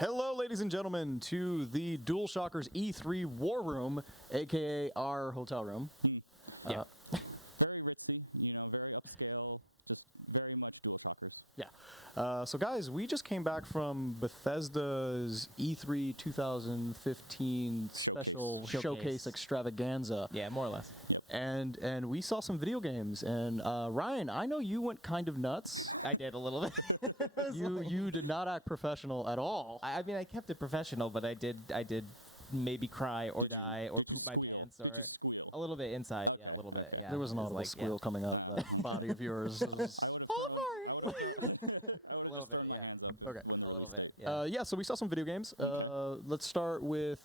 Hello, ladies and gentlemen, to the DualShockers E3 War Room, aka our hotel room. Yeah. Very ritzy, very upscale, just very much DualShockers. Yeah. So, guys, we just came back from Bethesda's E3 2015 special showcase extravaganza. Yeah, more or less. Yep. And we saw some video games. And Ryan, I know you went kind of nuts. I did a little bit. You did not act professional at all. I mean, I kept it professional, but I did maybe cry or die or poop my pants or a little bit inside. Yeah, a little bit. Yeah. There was an audible squeal coming out of that body of yours. It was fall apart. A little bit, yeah. Okay. A little bit. Yeah. Yeah. So we saw some video games. Let's start with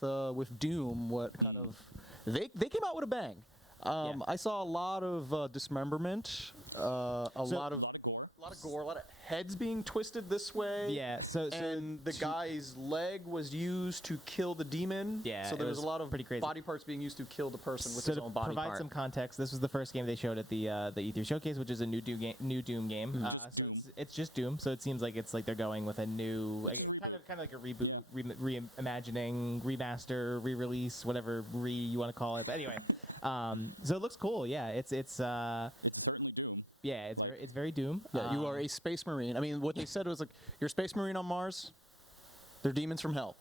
Doom. What kind of they came out with a bang. Yeah. I saw a lot of dismemberment, a lot of gore, a lot of heads being twisted this way. Yeah. So the guy's leg was used to kill the demon. Yeah. So there was a lot of pretty crazy body parts being used to kill the person with his own body part. To provide some context, this was the first game they showed at the E3 showcase, which is a new Doom game. So it's just Doom. So it seems like they're going with a new, kind of like a reboot, reimagining, remaster, re-release, whatever you want to call it. But anyway, so it looks cool. Yeah. It's certainly Doom. Yeah, it's very Doom. Yeah, you are a space marine. I mean, what they said was like, you're a space marine on Mars. They're demons from hell.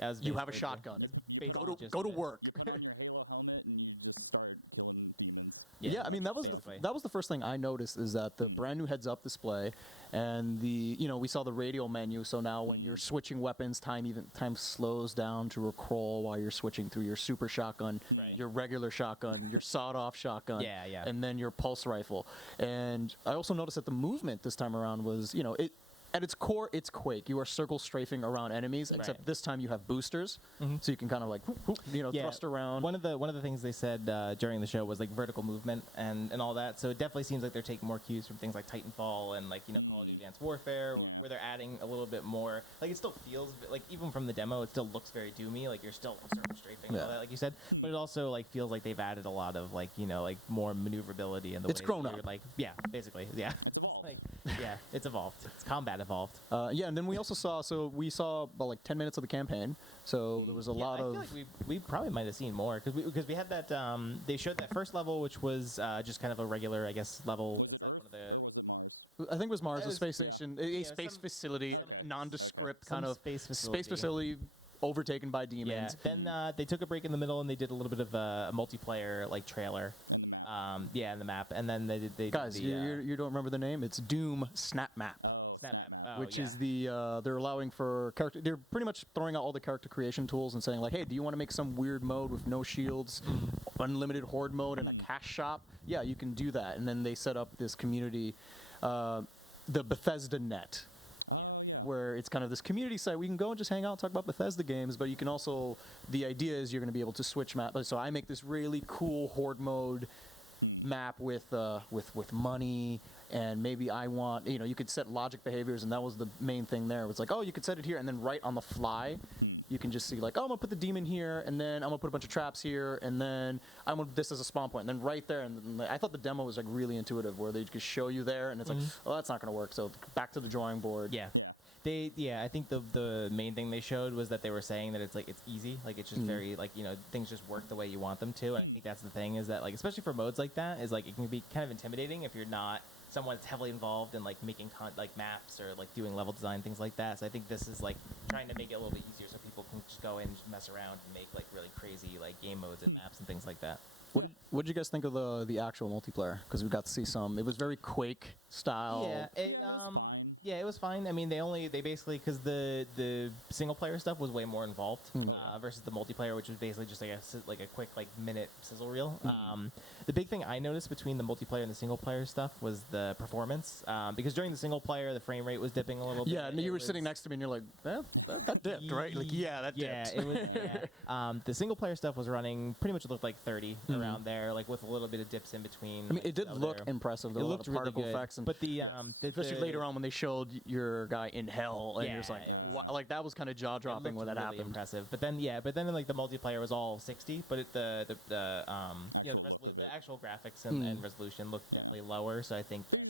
Yep. You have a shotgun. Go to work. You put on your Halo helmet and you just start killing demons. Yeah, I mean that was the first thing I noticed is that the brand new heads-up display and we saw the radial menu. So now when you're switching weapons, time slows down to a crawl while you're switching through your super shotgun, your regular shotgun, your sawed-off shotgun, and then your pulse rifle. And I also noticed that the movement this time around was at its core, it's Quake. You are circle strafing around enemies, except this time you have boosters, so you can kind of like, thrust around. One of the things they said during the show was like vertical movement and all that. So it definitely seems like they're taking more cues from things like Titanfall and Call of Duty Advanced Warfare, where they're adding a little bit more. Like it still feels like even from the demo, it still looks very Doomy. Like you're still circle strafing and all that, like you said. But it also feels like they've added a lot of more maneuverability in the way it's grown up. Basically, yeah. It's evolved. It's combat evolved. And then we also saw about 10 minutes of the campaign. So there was a lot of. I feel like we probably might have seen more because we had that. They showed that first level, which was just kind of a regular, I guess, level inside one of the. I think it was Mars, a space station, a space facility, nondescript kind of space facility overtaken by demons. Yeah. Then they took a break in the middle and they did a little bit of a multiplayer trailer. In the map, and then they guys, you don't remember the name? It's Doom Snap Map. Which is they're allowing for character. They're pretty much throwing out all the character creation tools and saying hey, do you want to make some weird mode with no shields, unlimited horde mode, and a cash shop? Yeah, you can do that. And then they set up this community, the Bethesda Net. Where it's kind of this community site we can go and just hang out and talk about Bethesda games, but you can also, the idea is you're going to be able to switch map. So I make this really cool horde mode map with money, and maybe I want, you could set logic behaviors, and that was the main thing there. It was like, you could set it here, and then right on the fly, you can just see I'm going to put the demon here, and then I'm going to put a bunch of traps here, and then I'm going to this as a spawn point, and then right there, and I thought the demo was really intuitive, where they could show you there, and it's that's not going to work, so back to the drawing board. I think the main thing they showed was that they were saying that it's easy, it's just very things just work the way you want them to, and I think that's the thing is that especially for modes like that is it can be kind of intimidating if you're not someone that's heavily involved in making maps or doing level design, things like that. So I think this is trying to make it a little bit easier so people can just go in and just mess around and make really crazy game modes and maps and things like that. What did you guys think of the actual multiplayer? Because we got to see some. It was very Quake style. Yeah, it was fine. I mean, they basically, because the single player stuff was way more involved versus the multiplayer, which was basically just a quick minute sizzle reel. The big thing I noticed between the multiplayer and the single player stuff was the performance, because during the single player the frame rate was dipping a little bit. Yeah, and you were sitting next to me and you're like, that dipped, right? That dipped. Yeah, it was. The single player stuff was running pretty much looked like 30 around there, with a little bit of dips in between. I mean, it did look impressive. There were a lot of particle effects, but especially later on when they showed your guy in hell, and you're just that was kind of jaw dropping when that really happened. Impressive. But then the multiplayer was all 60, but the actual graphics and resolution looked definitely lower. So I think that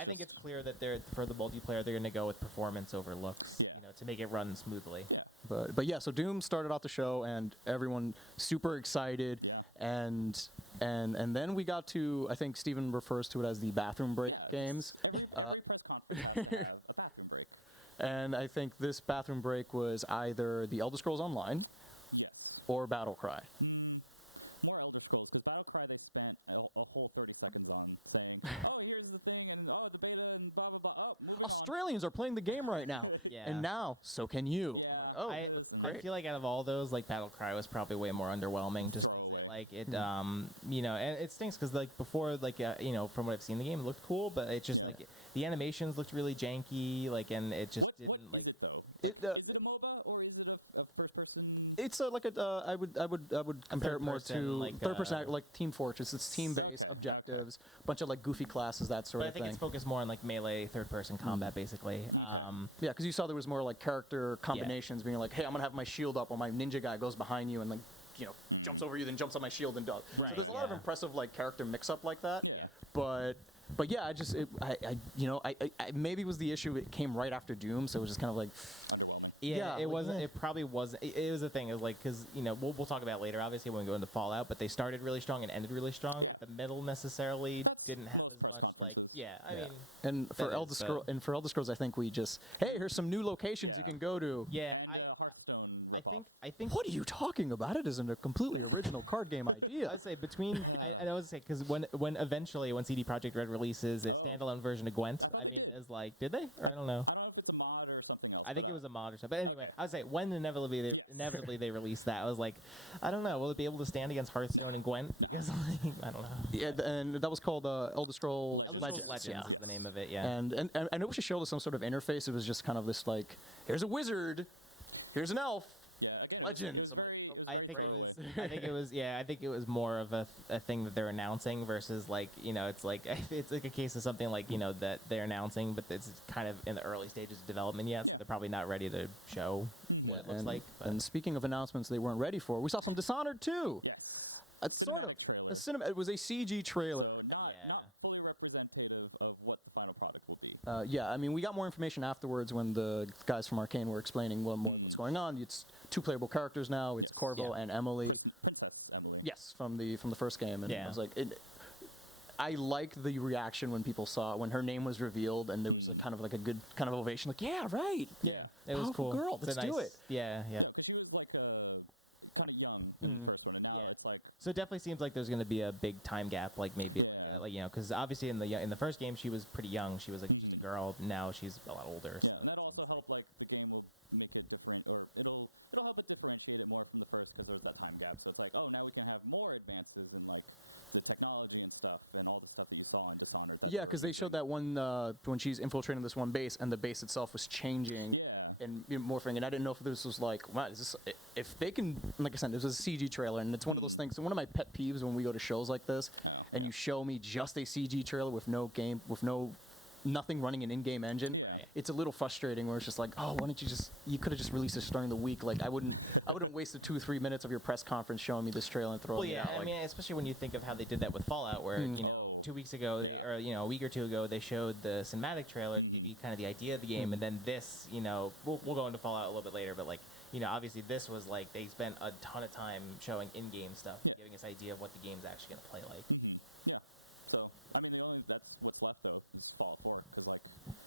I think it's clear that they're for the multiplayer they're going to go with performance over looks, to make it run smoothly. Yeah. But yeah, so Doom started out the show and everyone super excited, and then we got to, I think Steven refers to it as the bathroom break games. Every press conference has a bathroom break. And I think this bathroom break was either the Elder Scrolls Online Yes. or Battlecry. More Elder Scrolls, because Battlecry they spent a whole 30 seconds on saying, oh, here's the thing, and oh, the beta, and blah, blah, blah. Oh, moving on. Australians are playing the game right now. Yeah. And now, so can you. Yeah. I'm like, oh, I great. feel like out of all those, like Battlecry was probably way more underwhelming. Just 'cause and it stinks because like before, like from what I've seen, the game looked cool, but it just like the animations looked really janky, like, and it just didn't What like. is it, though? It, Is it a MOBA, or is it a first-person? It's like I would compare it more third-person, to like, third person, like Team Fortress. It's team-based Okay. objectives, bunch of like goofy classes, that sort But I of think thing. it's focused more on like melee third-person combat, basically. Yeah, because you saw there was more like character combinations, being like, hey, I'm gonna have my shield up while my ninja guy goes behind you and like jumps over you, then jumps on my shield and does. Right, So there's a lot of yeah. impressive like character mix-up like that. Yeah. But yeah, I maybe it was the issue. It came right after Doom, so it was just kind of like, Underwhelming. Yeah, Yeah, it like, wasn't. eh. It probably wasn't. It was a thing. It was like because we'll talk about it later. Obviously, when we go into Fallout, but they started really strong and ended really strong. The middle necessarily didn't have as much like. Yeah, I mean. and for That Elder is, Scrolls, and for Elder Scrolls, I think we just, hey, here's some new locations you can go to. Yeah, Hearthstone I ripoff. think. What are you talking about? It isn't a completely original card game idea. I'd say between. I would say because when eventually when CD Projekt Red releases a standalone version of Gwent, I mean, is like, did they? Or I don't know. I don't know if it's a mod or something else. I think it was a mod or something. But anyway, I would say when inevitably they released that, I was like, I don't know, will it be able to stand against Hearthstone and Gwent? Because like, I don't know. Yeah, and that was called Elder Scrolls Elder Scrolls Legends. Legends Yeah. is the name of it. Yeah. And I know she showed us some sort of interface. It was just kind of this like, here's a wizard, here's an elf, Yeah, again, Legends. it's I'm like, very- oh, it's I very think it Grey was. Lord. I think it was. Yeah, I think it was more of a thing that they're announcing versus like it's like it's like a case of something like that they're announcing, but it's kind of in the early stages of development yet, so they're probably not ready to show what it looks and, like. But and speaking of announcements they weren't ready for, we saw some Dishonored too. Yes. It's sort of Cinematic trailer. It was a CG trailer. Not fully representative of what the final product will be. Yeah, I mean, we got more information afterwards when the guys from Arcane were explaining what's going on. It's two playable characters now. It's Corvo Yeah. and Emily. Princess Emily. Yes, from the first game. And Yeah. I was like, I liked the reaction when people saw when her name was revealed, and there was a kind of like a good kind of ovation, like, yeah, right. yeah, it was Powerful cool. girl, It's a let's do nice- it. Yeah, yeah. Because she was like kind of young in the first one, and now Yeah. it's like So it definitely seems like there's going to be a big time gap, like maybe like because obviously in the first game she was pretty young. She was like just a girl. Now she's a lot older. So and that'll also help like the game will make it different, or it'll help it differentiate it more from the first because there's that time gap. So it's like, oh, now we can have more advances in like the technology and stuff and all the stuff that you saw in Dishonored. Yeah, because they showed that one when she's infiltrating this one base, and the base itself was changing. Yeah. And morphing, and I didn't know if this was like, wow, is this, if they can, like I said, this was a CG trailer, and it's one of those things. One of my pet peeves when we go to shows like this, and you show me just a CG trailer with no game, with nothing running an in-game engine. Right. It's a little frustrating. Where it's just like, oh, why don't you could have just released this during the week? Like I wouldn't waste the 2-3 minutes of your press conference showing me this trailer and throwing Well, yeah, it out. I like, mean, especially when you think of how they did that with Fallout, where 2 weeks ago, or a week or two ago, they showed the cinematic trailer to give you kind of the idea of the game, and then this, we'll go into Fallout a little bit later, but like, obviously this was like they spent a ton of time showing in-game stuff, giving us idea of what the game's actually going to play like. Yeah. So I mean, that's what's left though is Fallout 4 because like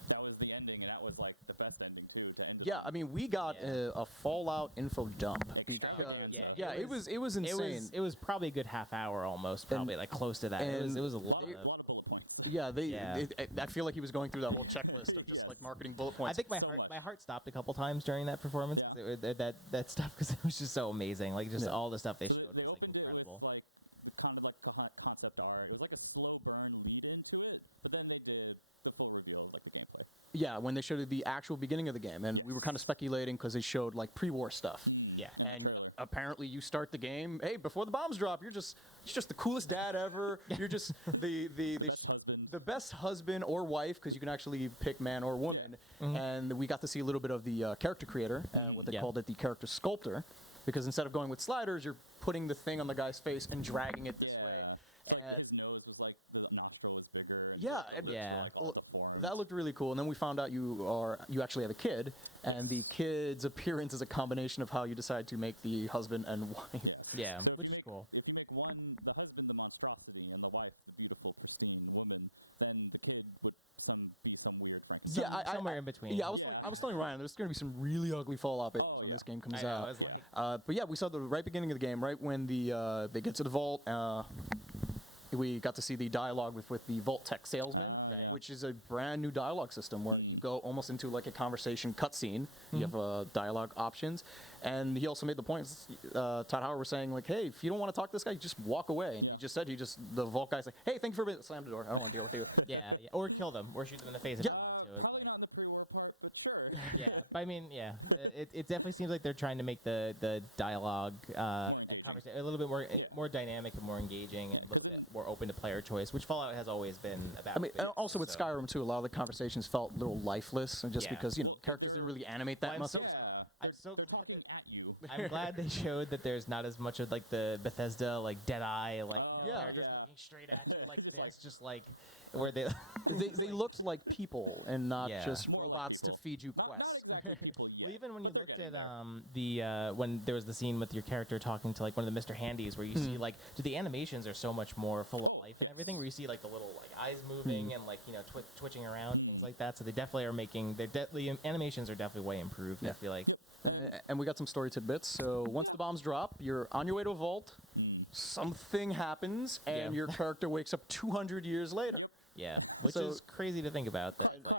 that was the ending, and that was like the best ending too. To end with. yeah, I mean, we got Yeah. a Fallout info dump because it was insane. It was probably a good half hour almost, probably like close to that. It and was a lot. they- A lot of bullet points. Yeah, Yeah. I feel like he was going through that whole checklist of just like marketing bullet points. I think my heart stopped a couple times during that performance because that stuff because it was just so amazing. Like just Yeah. all the stuff they They showed was like opened incredible. it with like kind of like concept art. It was like a slow burn lead into it, but then they did the full reveal of like the gameplay. Yeah, when they showed the actual beginning of the game, and we were kind of speculating because they showed like pre-war stuff. Yeah. And Trailer. apparently, you start the game. Hey, before the bombs drop, you're just the coolest dad ever. You're just the best husband or wife because you can actually pick man or woman. And we got to see a little bit of the character creator, and what they Yeah. called it, the character sculptor, because instead of going with sliders, you're putting the thing on the guy's face and dragging it this way. Like, And his nose was like the nostril was bigger. yeah, And Yeah. like, all the form that looked really cool. And then we found out you actually have a kid, and the kid's appearance is a combination of how you decide to make the husband and wife. Yeah, So which is cool. If you make the husband the monstrosity and the wife the beautiful, pristine woman, then the kid would be some weird Frankenstein. Somewhere in between. Yeah, I was telling Ryan, there's going to be some really ugly Fallout babies when this game comes I know, out. I was like- But yeah, we saw the right beginning of the game, right when they get to the vault. We got to see the dialogue with the Vault Tech salesman, Right. which is a brand new dialogue system where you go almost into like a conversation cutscene. You have dialogue options, and he also made the point. Todd Howard was saying like, "Hey, if you don't want to talk to this guy, just walk away." And he just said the Vault guy's like, "Hey, thank you for slam the door. I don't want to deal with you." Yeah, or kill them, or shoot them in the face if Yeah. you want to. It was Probably like, not in the pre-war part, but sure. yeah, but I mean, yeah, it definitely seems like they're trying to make the dialogue and conversation a little bit more dynamic and more engaging, and a little bit more open to player choice, which Fallout has always been about. I mean, and also with so. Skyrim too, a lot of the conversations felt a little lifeless, and just Yeah. because characters didn't really animate that Well, much. I'm so Looking at you. I'm glad they showed that there's not as much of like the Bethesda like dead eye like Yeah. characters looking straight at you like this, just like where they. they looked like people and not Yeah. just robots to feed you quests. Well, even when you looked at when there was the scene with your character talking to like one of the Mr. Handies, where you see like the animations are so much more full of life and everything, where you see like the little like eyes moving and like twitching around, things like that. So they definitely are making the animations are definitely way improved. Yeah. I feel like. And we got some story tidbits. So once the bombs drop, you're on your way to a vault. Something happens, and Yeah. your character wakes up 200 years later. Yeah, which So- is crazy to think about. That like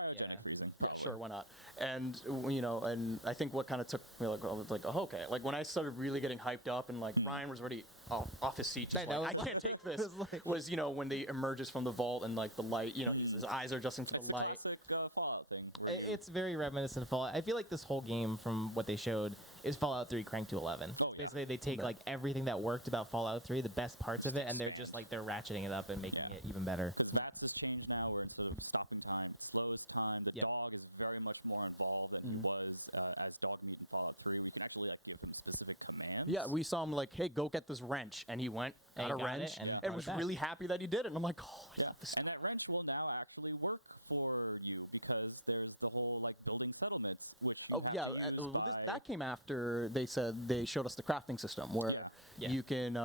Yeah, sure, why not? And and I think what kind of took me I was like, oh, okay. Like when I started really getting hyped up, and like Ryan was already off his seat, just I know, like, it I was can't take this. it was like- Was when they emerges from the vault and like the light, his eyes are adjusting to the light. Classic Fallout thing. It's very reminiscent of Fallout. I feel like this whole game, from what they showed, is Fallout 3 cranked to 11. Basically, they take like everything that worked about Fallout 3, the best parts of it, and they're just like they're ratcheting it up and making it even better. The maps has changed now, where it's sort of stopping time, slows time. The Yep. dog is very much more involved than he was as dog meat in Fallout 3. We can actually like give him specific commands. Yeah, we saw him like, hey, go get this wrench, and he went, And got he a got it wrench, and and brought it was back. really happy that he did it. And I'm like, oh, I love this And stuff. that wrench will now actually work for you because there's the whole like building settlements, which you Oh have yeah, to even well, buy- that came after they showed us the crafting system where Yeah. you can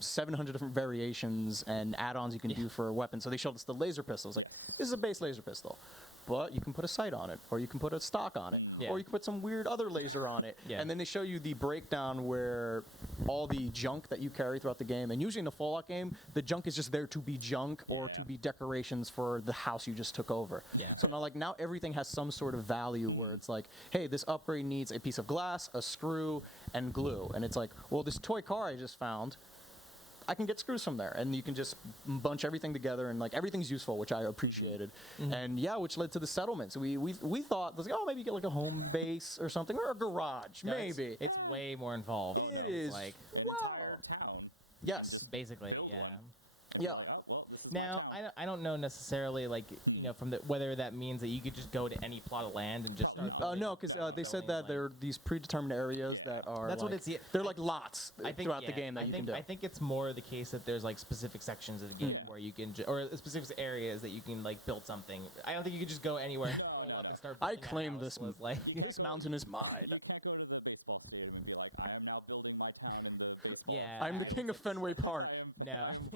700 different variations and add-ons you can do for a weapon. So they showed us the laser pistols. Like this is a base laser pistol, but you can put a sight on it, or you can put a stock on it, Yeah. or you can put some weird other laser on it. Yeah. And then they show you the breakdown where all the junk that you carry throughout the game, and usually in a Fallout game, the junk is just there to be junk or to be decorations for the house you just took over. Yeah. So now everything has some sort of value where it's like, hey, this upgrade needs a piece of glass, a screw, and glue. And it's like, well, this toy car I just found, I can get screws from there, and you can just bunch everything together, and like everything's useful, which I appreciated. And yeah, which led to the settlements. We thought, like, oh, maybe you get like a home base or something, or a garage, No, it's- maybe. It's way more involved. It It's is. like Wow. town. Yes. basically, build yeah. one. Yeah. Like, oh, well, this is Now, I don't know necessarily, like, from whether that means that you could just go to any plot of land and just start building No, because they said that there are these predetermined areas that are. That's what like- it's- yeah, They're like lots I think, throughout the yeah, game that I you think, can do. I think it's more the case that there's, like, specific sections of the game where you can, or specific areas that you can, like, build something. I don't think you could just go anywhere and roll up and start I building a claim house this with, like... This mountain is mine. You can't go to the baseball stadium and be like, I am now building my town in the baseball. Yeah. I'm the king of Fenway Park. No, I think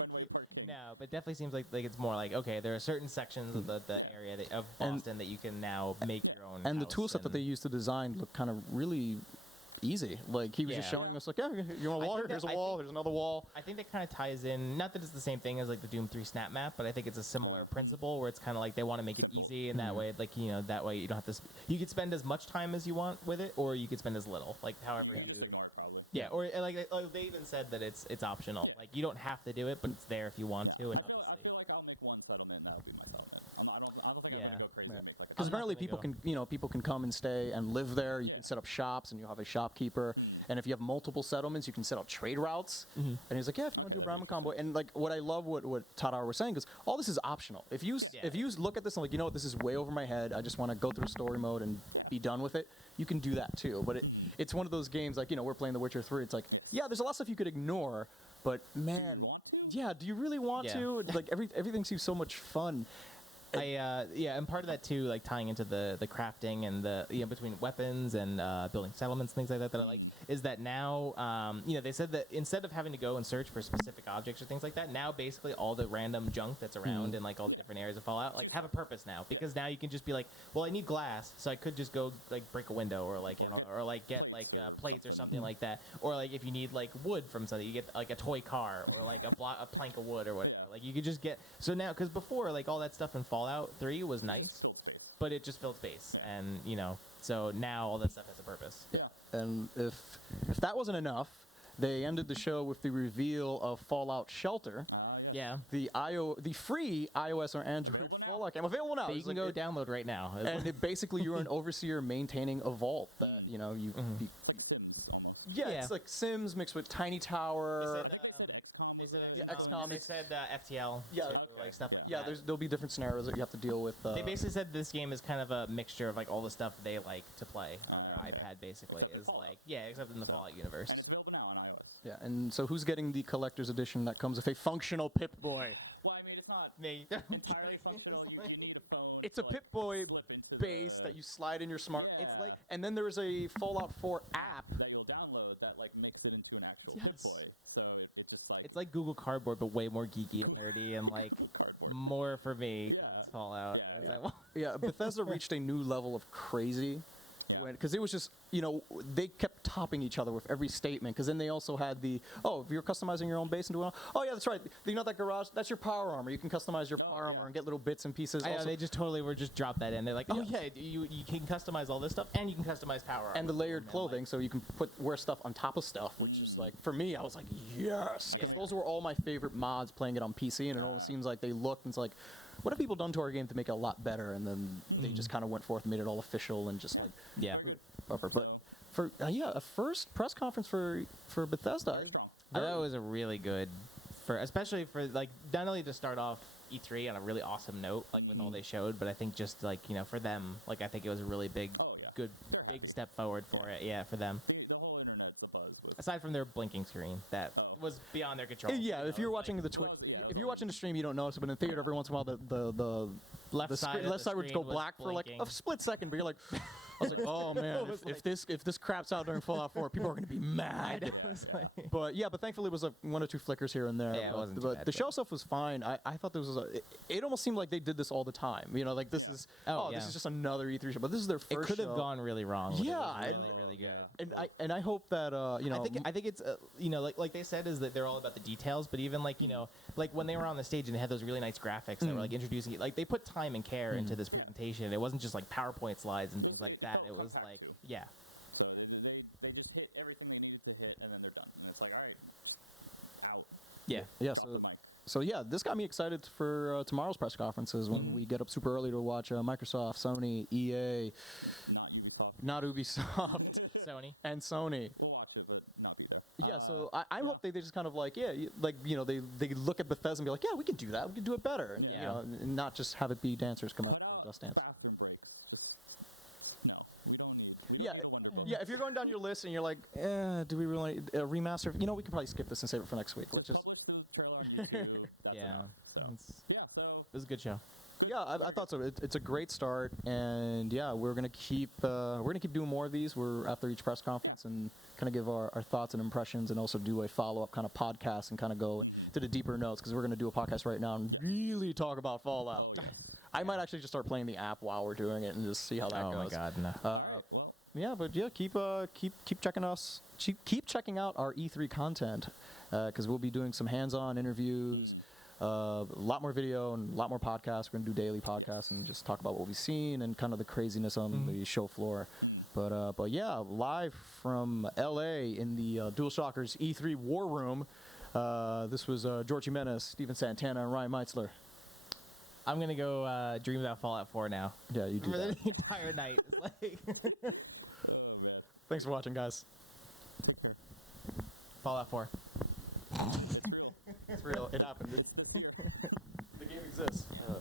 no, but it definitely seems like it's more like, okay, there are certain sections of the area of Boston that you can now make your own. And the house tool set that they used to design looked kind of really easy. Like he was just Yeah. showing us, like, yeah, you want a I wall? think Here's a that- I wall. think- There's another wall. I think that kind of ties in, not that it's the same thing as like the Doom 3 snap map, but I think it's a similar principle where it's kind of like they want to make it easy, and that way, like, that way you don't have to. You could spend as much time as you want with it, or you could spend as little, like however you. Ignore it, probably. Yeah, or like they even said that it's optional. Like you don't have to do it, but it's there if you want to, and I obviously. feel like I'll make one settlement and that'll be my settlement. I don't think I'm Yeah. gonna go crazy and make like a Because I'm not apparently gonna people can come and stay and live there. You can set up shops, and you have a shopkeeper. And if you have multiple settlements, you can set up trade routes. And he's like, yeah, if you want to do a Brahmin combo. And like what I love what Todd Howard was saying is all this is optional. If you look at this and like, you know what, this is way over my head. I just want to go through story mode and be done with it. You can do that too. But it's one of those games like, we're playing The Witcher 3. It's like, yeah, there's a lot of stuff you could ignore, but man, yeah, do you really want Yeah. to? Like everything seems so much fun. Yeah, and part of that too, like tying into the crafting and the between weapons and building settlements, things like that I like, is that now they said that instead of having to go and search for specific objects or things like that, now basically all the random junk that's around in like all the different areas of Fallout like have a purpose now, because now you can just be like, well, I need glass, so I could just go like break a window or like or like get like plates or something like that, or like if you need like wood from something, you get like a toy car or like a plank of wood or whatever. Like you could just get, so now, because before like all that stuff in Fallout 3 was nice, but it just filled space, and so now all that stuff has a purpose. Yeah, and if that wasn't enough, they ended the show with the reveal of Fallout Shelter. Yeah. The free iOS or Android Fallout game available now. That you can go download right now. And basically, you're an overseer maintaining a vault that you It's like Sims almost. Yeah, it's like Sims mixed with Tiny Tower. They said Yeah, XCOM. They said FTL. Yeah, too, like stuff like that. there'll be different scenarios that you have to deal with. They basically said this game is kind of a mixture of like all the stuff they like to play on their iPad. Basically, is like except in the Fallout universe. And it's available now on iOS. Yeah, and so who's getting the collector's edition that comes with a functional Pip-Boy? Well, I mean, it's not Me. entirely functional. You need a phone. It's a Pip-Boy base that you slide in your smart. Yeah. It's like, and then there's a Fallout 4 app that you'll download that like makes it into an actual Yes. Pip-Boy. So it's just like It's like Google Cardboard, but way more geeky and nerdy, and like more for me. 'Cause it's Fallout. Yeah, It's yeah. like, well, Yeah, Bethesda reached a new level of crazy. Because it was just, they kept topping each other with every statement. Because then they also had if you're customizing your own base and doing all, oh, yeah, that's right. That garage, that's your power armor. You can customize your power armor and get little bits and pieces. I know, Also- they just totally were just dropped that in. They're like, oh yeah, you can customize all this stuff, and you can customize power. and the armor. layered then, clothing, so you can wear stuff on top of stuff, which is like, for me, I was like, yes. Because Yeah. those were all my favorite mods playing it on PC, and it almost seems like they looked, and it's like, what have people done to our game to make it a lot better? And then they just kind of went forth and made it all official and just like, Yeah. proper. But for a first press conference for Bethesda, I thought it was a really good, especially for like not only to start off E3 on a really awesome note, like with all they showed, but I think just like for them, like I think it was a really big, good, big step forward for it. Yeah, for them. the whole internet's abuzz with. Aside from their blinking screen, that was beyond their control. yeah. If you're watching the Twitch, if you're watching the stream, you don't notice it, but in theater, every once in a while, the Left side of the left side would go screen was black for like blinking. a split second, but you're like, I was like, oh man, if this craps out during Fallout 4, people are going to be mad. But thankfully it was one or two flickers here and there. Yeah, it wasn't too but bad, the but- show stuff was fine. I thought this was it almost seemed like they did this all the time. Like this is yeah. this is just another E3 show, but this is their first. It could have show. gone really wrong. But Yeah, it was really good. And I hope that I think it's like they said, is that they're all about the details, but even like like when they were on the stage and they had those really nice graphics that were like introducing it, like they put time and care into this presentation. It wasn't just like PowerPoint slides and things like that. It was like So they just hit everything they needed to hit, and then they're done. And it's like, all right, out. Yeah, Drop the mic. so yeah, this got me excited for tomorrow's press conferences when we get up super early to watch Microsoft, Sony, EA, Not Ubisoft. not Ubisoft, Sony. and Sony. We'll watch it, but not be there. Yeah, so I hope they just kind of like, they look at Bethesda and be like, yeah, we can do that. We can do it better. And, Yeah. and not just have it be dancers come out for Just Dance. Bathroom breaks. Just no. You don't need. Yeah, yeah. If you're going down your list and you're like, do we really remaster? We can probably skip this and save it for next week. Let's just. Publish the trailer on YouTube. That's Yeah. it. So yeah. So It was a good show. Yeah, I thought so. It's a great start, and yeah, we're gonna keep doing more of these. We're after each press conference and kind of give our thoughts and impressions, and also do a follow-up kind of podcast and kind of go to the deeper notes, because we're gonna do a podcast right now and really talk about Fallout. I might actually just start playing the app while we're doing it and just see how that goes. Oh my God, no. Yeah, but yeah, keep checking out our E3 content, because we'll be doing some hands-on interviews, a lot more video and a lot more podcasts. We're gonna do daily podcasts and just talk about what we've seen and kind of the craziness on the show floor. But yeah, live from LA in the DualShockers E3 War Room. This was George Jimenez, Steven Santana, and Ryan Meitzler. I'm gonna go dream about Fallout 4 now. Yeah, you do For that. the entire night. It's like Thanks for watching, guys. Fallout 4. It's real. It happened. The game exists. Oh,